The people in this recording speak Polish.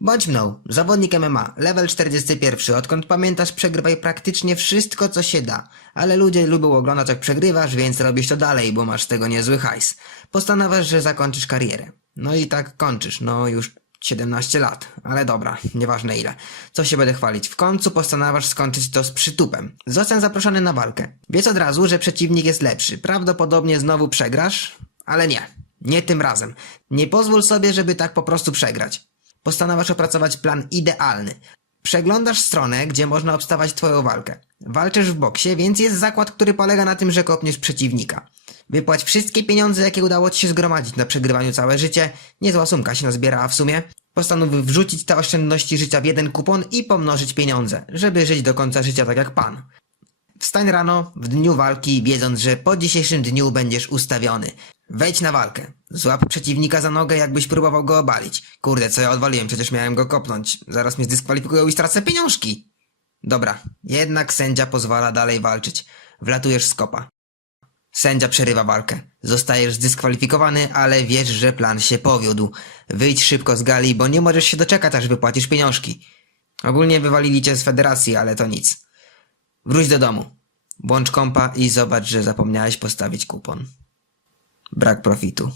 Bądź mną, zawodnik MMA, level 41, odkąd pamiętasz przegrywaj praktycznie wszystko co się da, ale ludzie lubią oglądać jak przegrywasz, więc robisz to dalej, bo masz z tego niezły hajs. Postanawiasz, że zakończysz karierę. No i tak kończysz, no już 17 lat, ale dobra, nieważne ile. Co się będę chwalić, w końcu postanawiasz skończyć to z przytupem. Zostań zaproszony na walkę. Wiedz od razu, że przeciwnik jest lepszy, prawdopodobnie znowu przegrasz, ale nie, nie tym razem. Nie pozwól sobie, żeby tak po prostu przegrać. Postanawiasz opracować plan idealny. Przeglądasz stronę, gdzie można obstawać twoją walkę. Walczysz w boksie, więc jest zakład, który polega na tym, że kopniesz przeciwnika. Wypłać wszystkie pieniądze, jakie udało ci się zgromadzić na przegrywaniu całe życie. Niezła sumka się nazbierała w sumie. Postanów wrzucić te oszczędności życia w jeden kupon i pomnożyć pieniądze, żeby żyć do końca życia tak jak pan. Wstań rano, w dniu walki, wiedząc, że po dzisiejszym dniu będziesz ustawiony. Wejdź na walkę. Złap przeciwnika za nogę, jakbyś próbował go obalić. Kurde, co ja odwaliłem, przecież miałem go kopnąć. Zaraz mnie zdyskwalifikują i stracę pieniążki. Dobra, jednak sędzia pozwala dalej walczyć. Wlatujesz z kopa. Sędzia przerywa walkę. Zostajesz zdyskwalifikowany, ale wiesz, że plan się powiódł. Wyjdź szybko z gali, bo nie możesz się doczekać, aż wypłacisz pieniążki. Ogólnie wywalili cię z federacji, ale to nic. Wróć do domu. Włącz kompa i zobacz, że zapomniałeś postawić kupon. Brak profitu.